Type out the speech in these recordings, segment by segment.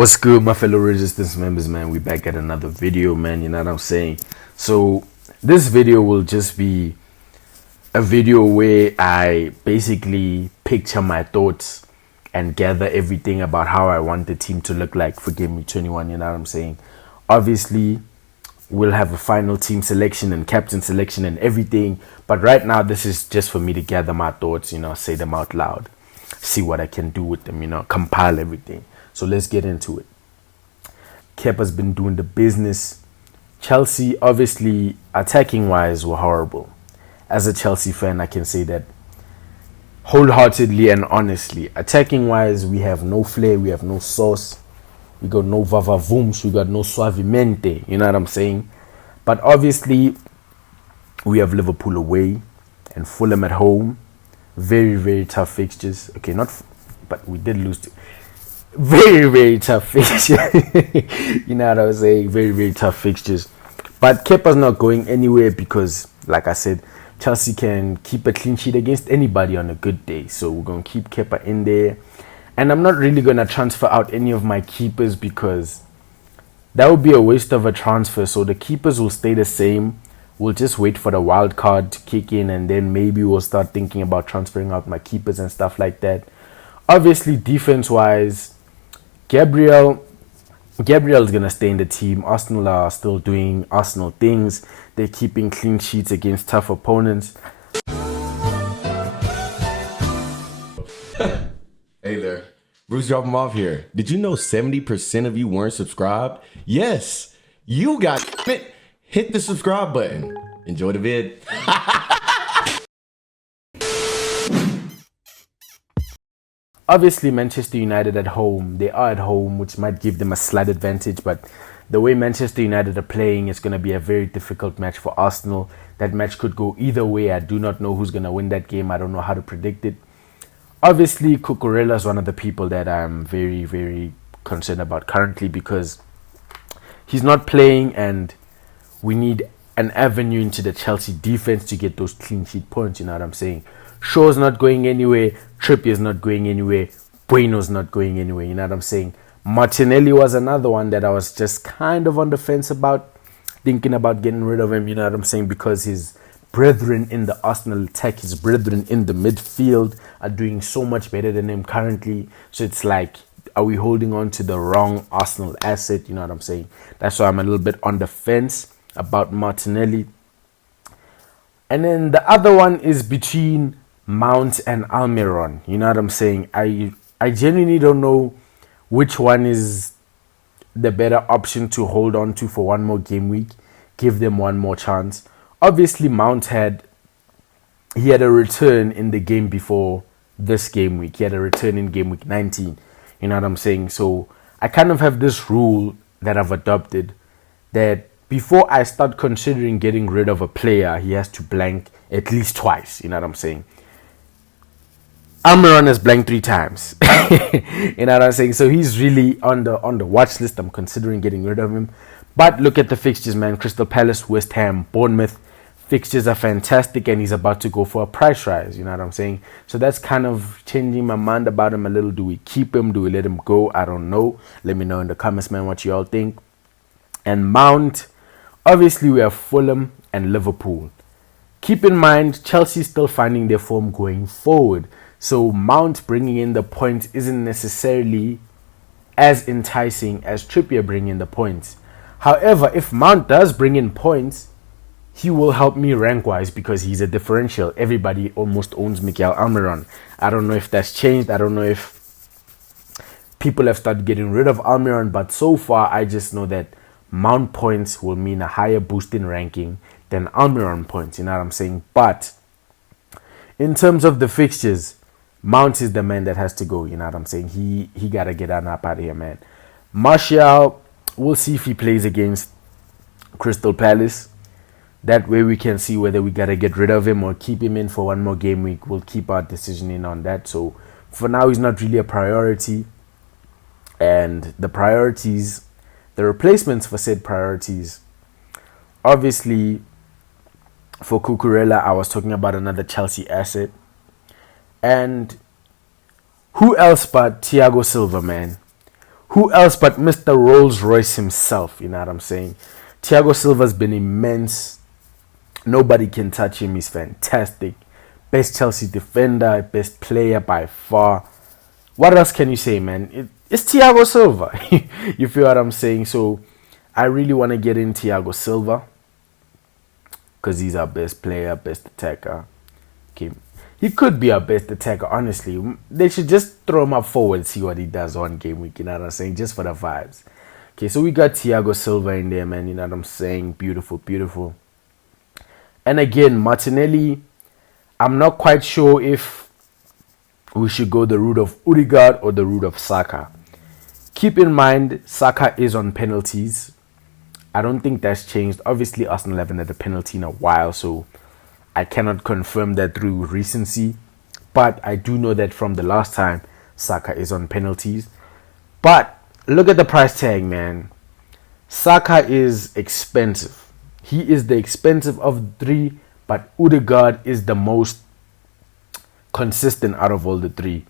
What's good, my fellow resistance members, man? We back at another video, man. You know what I'm saying? So this video will just be a video where I basically picture my thoughts and gather everything about how I want the team to look like for Game Week 21. You know what I'm saying? Obviously, we'll have a final team selection and captain selection and everything. But right now, this is just for me to gather my thoughts, say them out loud, see what I can do with them, compile everything. So let's get into it. Kepa's been doing the business. Chelsea, obviously, attacking-wise, were horrible. As a Chelsea fan, I can say that wholeheartedly and honestly. Attacking-wise, we have no flair, we have no sauce. We got no vavavoomsh, we got no suavemente. You know what I'm saying? But obviously, we have Liverpool away and Fulham at home. Very, very tough fixtures. Okay, but we did lose to very, very tough fixtures. You know what I was saying? Very, very tough fixtures. But Kepa's not going anywhere because, like I said, Chelsea can keep a clean sheet against anybody on a good day. So we're going to keep Kepa in there. And I'm not really going to transfer out any of my keepers because that would be a waste of a transfer. So the keepers will stay the same. We'll just wait for the wild card to kick in and then maybe we'll start thinking about transferring out my keepers and stuff like that. Obviously, defense-wise, Gabriel's going to stay in the team. Arsenal are still doing Arsenal things. They're keeping clean sheets against tough opponents. Hey there. Bruce drop him off here. Did you know 70% of you weren't subscribed? Yes, you got it. Hit the subscribe button. Enjoy the vid. Obviously, Manchester United at home, they are at home, which might give them a slight advantage. But the way Manchester United are playing is going to be a very difficult match for Arsenal. That match could go either way. I do not know who's going to win that game. I don't know how to predict it. Obviously, Cucurella is one of the people that I'm very, very concerned about currently because he's not playing and we need an avenue into the Chelsea defense to get those clean sheet points. You know what I'm saying? Shaw's not going anywhere. Trippier's not going anywhere. Bueno's not going anywhere. You know what I'm saying? Martinelli was another one that I was just kind of on the fence about, thinking about getting rid of him. You know what I'm saying? Because his brethren in the Arsenal attack, his brethren in the midfield are doing so much better than him currently. So it's like, are we holding on to the wrong Arsenal asset? You know what I'm saying? That's why I'm a little bit on the fence about Martinelli. And then the other one is between Mount and Almiron. You know what I'm saying? I genuinely don't know which one is the better option to hold on to for one more game week. Give them one more chance. Obviously, Mount had a return in the game before this game week. He had a return in game week 19. You know what I'm saying? So I kind of have this rule that I've adopted that before I start considering getting rid of a player, he has to blank at least twice. You know what I'm saying? Almiron has blanked 3 times. You know what I'm saying? So he's really on the watch list. I'm considering getting rid of him. But look at the fixtures, man. Crystal Palace, West Ham, Bournemouth. Fixtures are fantastic and he's about to go for a price rise. You know what I'm saying? So that's kind of changing my mind about him a little. Do we keep him? Do we let him go? I don't know. Let me know in the comments, man, what you all think. And Mount, obviously we have Fulham and Liverpool. Keep in mind, Chelsea still finding their form going forward. So Mount bringing in the points isn't necessarily as enticing as Trippier bringing in the points. However, if Mount does bring in points, he will help me rank-wise because he's a differential. Everybody almost owns Mikel Almiron. I don't know if that's changed. I don't know if people have started getting rid of Almiron. But so far, I just know that Mount points will mean a higher boost in ranking than Almiron points. You know what I'm saying? But in terms of the fixtures, Mount is the man that has to go. You know what I'm saying? He got to get on up out of here, man. Martial, we'll see if he plays against Crystal Palace. That way we can see whether we got to get rid of him or keep him in for one more game week. We'll keep our decision in on that. So for now, he's not really a priority. And the replacements for said priorities, obviously for Cucurella, I was talking about another Chelsea asset. And who else but Thiago Silva, man? Who else but Mr. Rolls Royce himself? You know what I'm saying? Thiago Silva's been immense. Nobody can touch him. He's fantastic. Best Chelsea defender, best player by far. What else can you say, man? It's Thiago Silva. You feel what I'm saying? So I really want to get in Thiago Silva because he's our best player, best attacker. Okay. He could be our best attacker, honestly. They should just throw him up forward, see what he does on game week, you know what I'm saying? Just for the vibes. Okay, so we got Thiago Silva in there, man, you know what I'm saying? Beautiful, beautiful. And again, Martinelli, I'm not quite sure if we should go the route of Odegaard or the route of Saka. Keep in mind, Saka is on penalties. I don't think that's changed. Obviously, Arsenal haven't had a penalty in a while, so I cannot confirm that through recency. But I do know that from the last time, Saka is on penalties. But look at the price tag, man. Saka is expensive. He is the expensive of the three, but Odegaard is the most consistent out of all the three.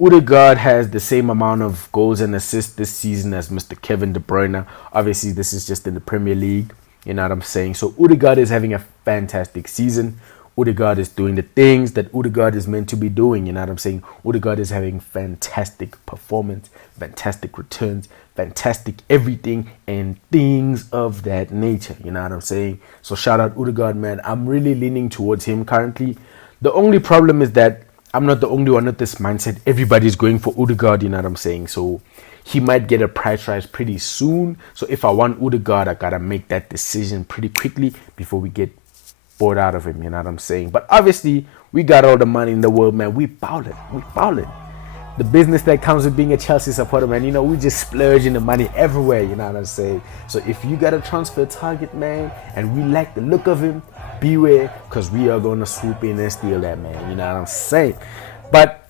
Odegaard has the same amount of goals and assists this season as Mr. Kevin De Bruyne. Obviously, this is just in the Premier League. You know what I'm saying? So Odegaard is having a fantastic season. Odegaard is doing the things that Odegaard is meant to be doing. You know what I'm saying? Odegaard is having fantastic performance, fantastic returns, fantastic everything, and things of that nature. You know what I'm saying? So shout out Odegaard, man. I'm really leaning towards him currently. The only problem is that I'm not the only one with this mindset. Everybody's going for Odegaard, you know what I'm saying? So he might get a price rise pretty soon. So if I want Odegaard, I gotta make that decision pretty quickly before we get bored out of him, you know what I'm saying? But obviously, we got all the money in the world, man. We ballin'. The business that comes with being a Chelsea supporter, man, you know, we just splurging the money everywhere, you know what I'm saying? So if you got a transfer target, man, and we like the look of him, beware, because we are going to swoop in and steal that, man, you know what I'm saying? But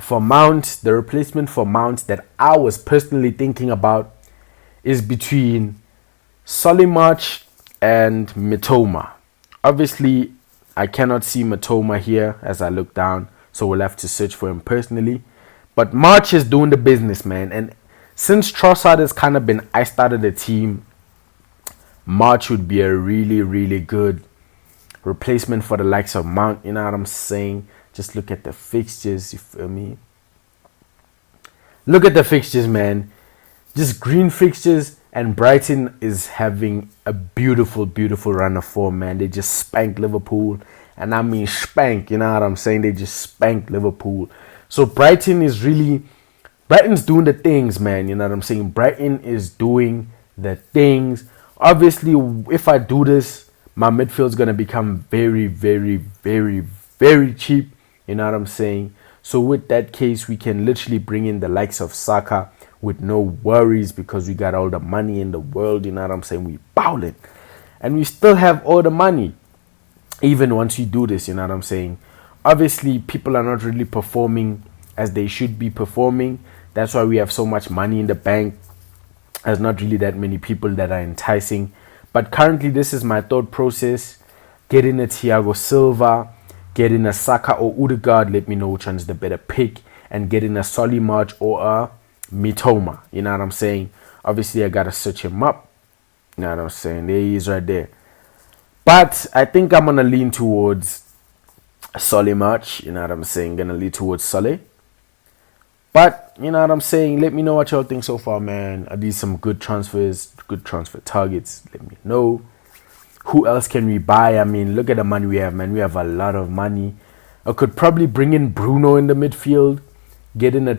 for Mount, the replacement for Mount that I was personally thinking about is between Solimarch and Mitoma. Obviously, I cannot see Mitoma here as I look down, so we'll have to search for him personally. But March is doing the business, man. And since Trossard has kind of been iced out of the team, March would be a really, really good replacement for the likes of Mount. You know what I'm saying? Just look at the fixtures, you feel me? Look at the fixtures, man. Just green fixtures, and Brighton is having a beautiful, beautiful run of form, man. They just spanked Liverpool. And I mean spank, you know what I'm saying? They just spanked Liverpool. So Brighton's doing the things, man. You know what I'm saying? Brighton is doing the things. Obviously, if I do this, my midfield's going to become very, very, very, very cheap. You know what I'm saying? So with that case, we can literally bring in the likes of Saka with no worries because we got all the money in the world. You know what I'm saying? We bowling. And we still have all the money. Even once you do this, you know what I'm saying? Obviously, people are not really performing as they should be performing. That's why we have so much money in the bank. There's not really that many people that are enticing. But currently, this is my thought process. Get in a Thiago Silva, get in a Saka or Odegaard. Let me know which one's the better pick. And get in a Solimarch or a Mitoma. You know what I'm saying? Obviously, I got to search him up. You know what I'm saying? There he is right there. But I think I'm going to lean towards Solimarch. You know what I'm saying? Going to lean towards Solly. But, you know what I'm saying? Let me know what y'all think so far, man. Are these some good transfers, good transfer targets? Let me know. Who else can we buy? I mean, look at the money we have, man. We have a lot of money. I could probably bring in Bruno in the midfield. Get in a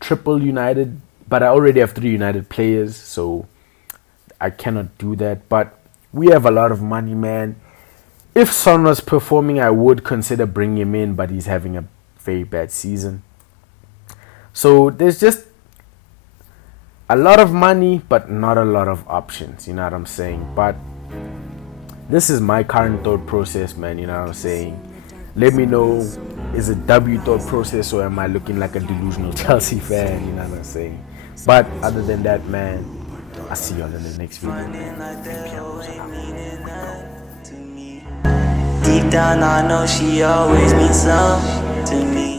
triple United. But I already have 3 United players. So I cannot do that. But we have a lot of money, man. If Son was performing, I would consider bringing him in. But he's having a very bad season. So there's just a lot of money, but not a lot of options. You know what I'm saying? But this is my current thought process, man. You know what I'm saying? Let me know, is it W thought process or am I looking like a delusional Chelsea fan? You know what I'm saying? But other than that, man, I'll see y'all in the next video. Deep down, I know she always means something to me.